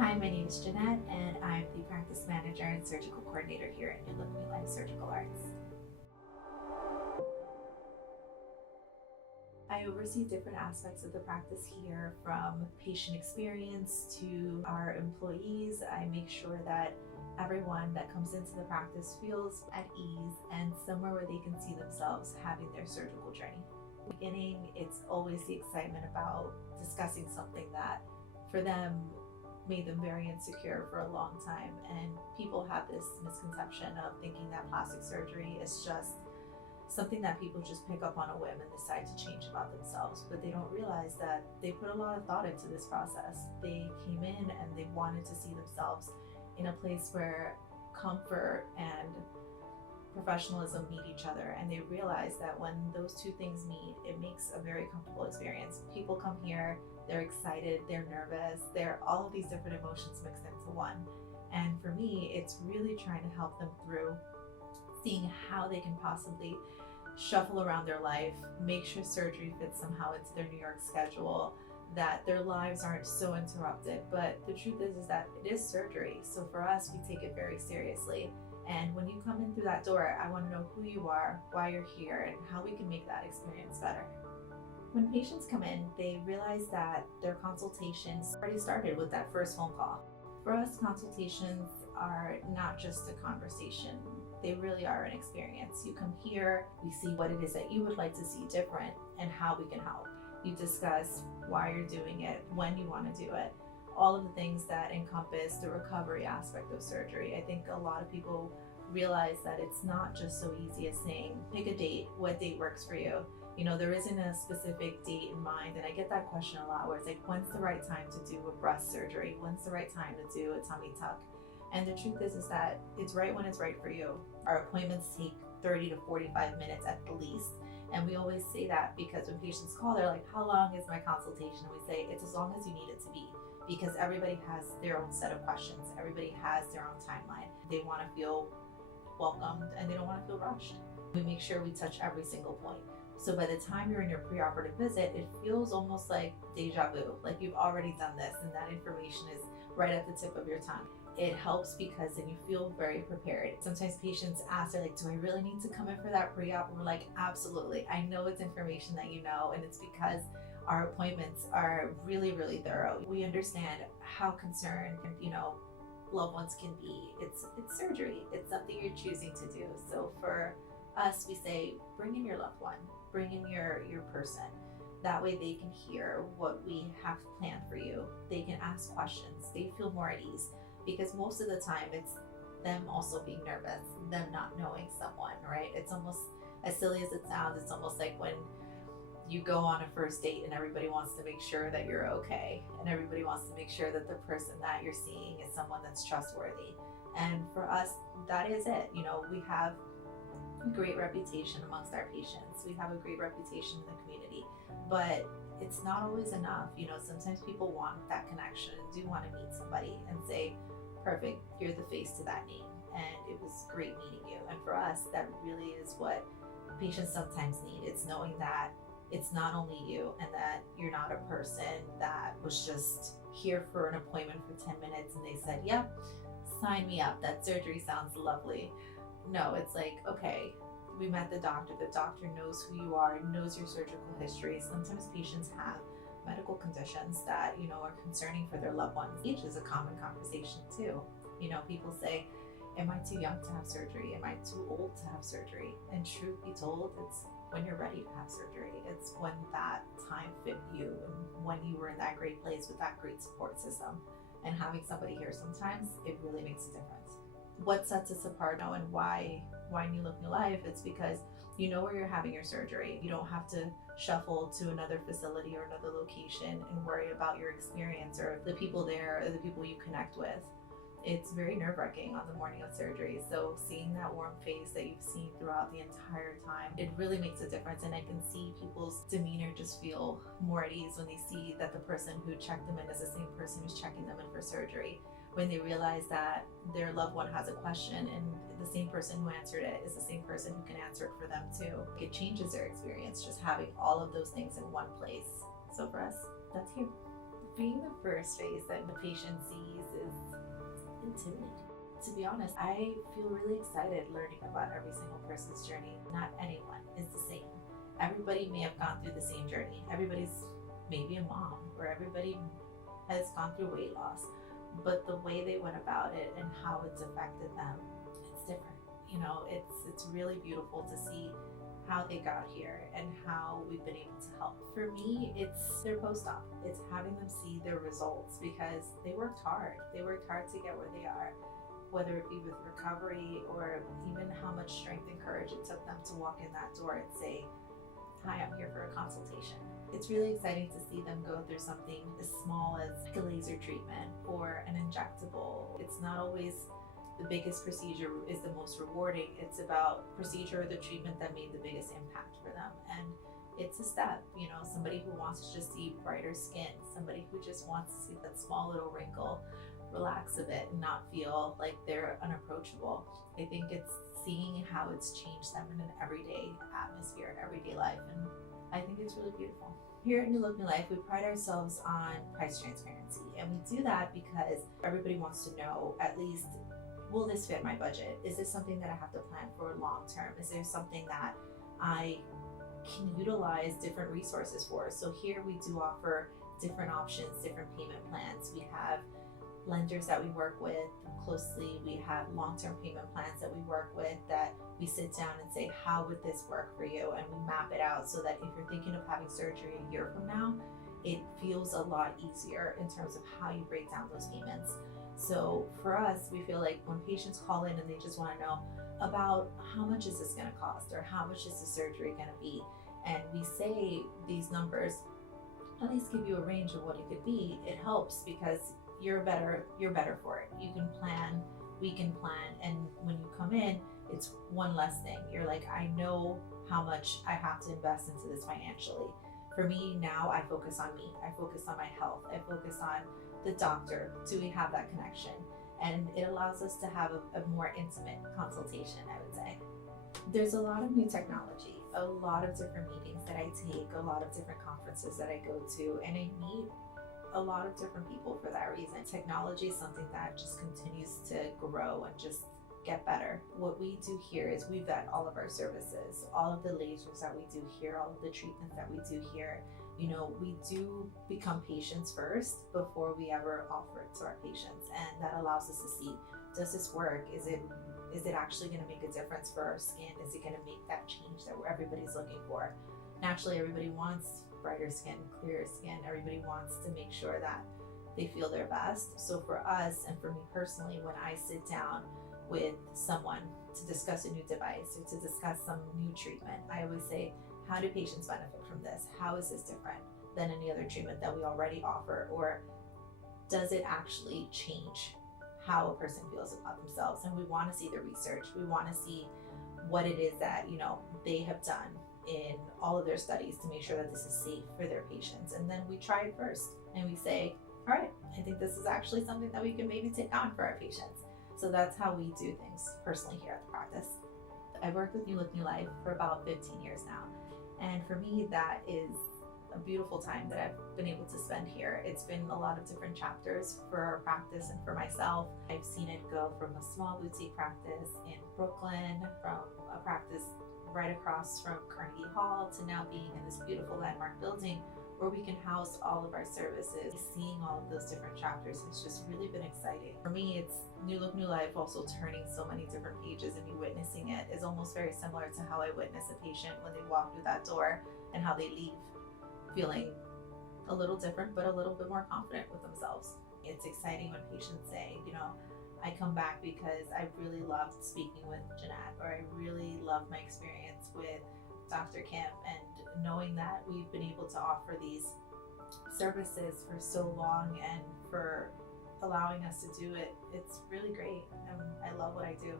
Hi, my name is Janette, and I'm the practice manager and surgical coordinator here at New Look New Life Surgical Arts. I oversee different aspects of the practice here, from patient experience to our employees. I make sure that everyone that comes into the practice feels at ease and somewhere where they can see themselves having their surgical journey. In the beginning, it's always the excitement about discussing something that for them made them very insecure for a long time. And people have this misconception of thinking that plastic surgery is just something that people just pick up on a whim and decide to change about themselves, but they don't realize that they put a lot of thought into this process. They came in and they wanted to see themselves in a place where comfort and professionalism meet each other, and they realize that when those two things meet, it makes a very comfortable experience. People come here, they're excited, they're nervous, they're all of these different emotions mixed into one. And for me, it's really trying to help them through seeing how they can possibly shuffle around their life, make sure surgery fits somehow into their New York schedule, that their lives aren't so interrupted. But the truth is that it is surgery. So for us, we take it very seriously. And when you come in through that door, I want to know who you are, why you're here, and how we can make that experience better. When patients come in, they realize that their consultations already started with that first phone call. For us, consultations are not just a conversation. They really are an experience. You come here, we see what it is that you would like to see different and how we can help. You discuss why you're doing it, when you want to do it, all of the things that encompass the recovery aspect of surgery. I think a lot of people realize that it's not just so easy as saying, pick a date, what date works for you. You know, there isn't a specific date in mind, and I get that question a lot where it's like, when's the right time to do a breast surgery? When's the right time to do a tummy tuck? And the truth is that it's right when it's right for you. Our appointments take 30 to 45 minutes at the least. And we always say that because when patients call, they're like, how long is my consultation? And we say, it's as long as you need it to be, because everybody has their own set of questions. Everybody has their own timeline. They want to feel welcomed and they don't want to feel rushed. We make sure we touch every single point. So by the time you're in your preoperative visit, it feels almost like deja vu, like you've already done this and that information is right at the tip of your tongue. It helps because then you feel very prepared. Sometimes patients ask, they're like, do I really need to come in for that pre-op? And we're like, absolutely. I know it's information that you know, and it's because our appointments are really, really thorough. We understand how concerned, loved ones can be. It's surgery. It's something you're choosing to do. So for us, we say, bring in your loved one, bring in your person. That way they can hear what we have planned for you. They can ask questions. They feel more at ease. Because most of the time it's them also being nervous, them not knowing someone, right? It's almost, as silly as it sounds, it's almost like when you go on a first date and everybody wants to make sure that you're okay, and everybody wants to make sure that the person that you're seeing is someone that's trustworthy. And for us, that is it. We have a great reputation amongst our patients. We have a great reputation in the community, but it's not always enough. Sometimes people want that connection and do want to meet somebody and say, perfect, you're the face to that name, and it was great meeting you. And for us, that really is what patients sometimes need. It's knowing that it's not only you, and that you're not a person that was just here for an appointment for 10 minutes and they said, yep, sign me up, that surgery sounds lovely. No, it's like, okay, we met the doctor knows who you are, knows your surgical history. Sometimes patients have medical conditions that are concerning for their loved ones. Age is a common conversation too. People say, am I too young to have surgery? Am I too old to have surgery? And truth be told, it's when you're ready to have surgery. It's when that time fit you and when you were in that great place with that great support system. And having somebody here, sometimes it really makes a difference. What sets us apart now, and why New Look New Life, it's because you know where you're having your surgery. You don't have to shuffle to another facility or another location and worry about your experience or the people there or the people you connect with. It's very nerve-wracking on the morning of surgery. So seeing that warm face that you've seen throughout the entire time, it really makes a difference. And I can see people's demeanor just feel more at ease when they see that the person who checked them in is the same person who's checking them in for surgery. When they realize that their loved one has a question and the same person who answered it is the same person who can answer it for them too. It changes their experience just having all of those things in one place. So for us, that's here. Being the first face that the patient sees intimidating. To be honest, I feel really excited learning about every single person's journey. Not anyone is the same. Everybody may have gone through the same journey. Everybody's maybe a mom, or everybody has gone through weight loss, but the way they went about it and how it's affected them, it's different. It's really beautiful to see how they got here and how we've been able to help. For me, it's their post-op. It's having them see their results, because they worked hard. They worked hard to get where they are, whether it be with recovery or even how much strength and courage it took them to walk in that door and say, "Hi, I'm here for a consultation." It's really exciting to see them go through something as small as a laser treatment or an injectable. It's not always the biggest procedure is the most rewarding. It's about procedure or the treatment that made the biggest impact for them. And it's a step, somebody who wants to just see brighter skin, somebody who just wants to see that small little wrinkle relax a bit and not feel like they're unapproachable. I think it's seeing how it's changed them in an everyday atmosphere, everyday life, and I think it's really beautiful. Here at New Look New Life, we pride ourselves on price transparency, and we do that because everybody wants to know, at least, will this fit my budget? Is this something that I have to plan for long term? Is there something that I can utilize different resources for? So here we do offer different options, different payment plans. We have lenders that we work with closely. We have long-term payment plans that we work with, that we sit down and say, how would this work for you? And we map it out so that if you're thinking of having surgery a year from now, it feels a lot easier in terms of how you break down those payments. So for us, we feel like when patients call in and they just want to know about how much is this going to cost, or how much is the surgery going to be, and we say these numbers, at least give you a range of what it could be, it helps, because you're better for it. You can plan, we can plan, and when you come in, it's one less thing. You're like, I know how much I have to invest into this financially. For me now, I focus on me. I focus on my health. I focus on the doctor. Do we have that connection? And it allows us to have a more intimate consultation, I would say. There's a lot of new technology, a lot of different meetings that I take, a lot of different conferences that I go to, and I meet a lot of different people for that reason. Technology is something that just continues to grow and just get better. What we do here is we vet all of our services, all of the lasers that we do here, all of the treatments that we do here. We do become patients first before we ever offer it to our patients, and that allows us to see, does this work? Is it actually going to make a difference for our skin? Is it going to make that change that everybody's looking for? Naturally, everybody wants brighter skin, clearer skin. Everybody wants to make sure that they feel their best. So for us, and for me personally, when I sit down with someone to discuss a new device or to discuss some new treatment, I always say, how do patients benefit from this? How is this different than any other treatment that we already offer? Or does it actually change how a person feels about themselves? And we want to see the research. We want to see what it is that, they have done in all of their studies to make sure that this is safe for their patients. And then we try it first and we say, all right, I think this is actually something that we can maybe take on for our patients. So that's how we do things personally here at the practice. I've worked with New Look New Life for about 15 years now. And for me, that is a beautiful time that I've been able to spend here. It's been a lot of different chapters for our practice and for myself. I've seen it go from a small boutique practice in Brooklyn, from a practice right across from Carnegie Hall, to now being in this beautiful landmark building where we can house all of our services. Seeing all of those different chapters has just really been exciting. For me, it's New Look New Life also turning so many different pages, and me witnessing it is almost very similar to how I witness a patient when they walk through that door and how they leave feeling a little different, but a little bit more confident with themselves. It's exciting when patients say, I come back because I really loved speaking with Janette, or I really loved my experience with Dr. Kim, and knowing that we've been able to offer these services for so long and for allowing us to do it, it's really great. I love what I do.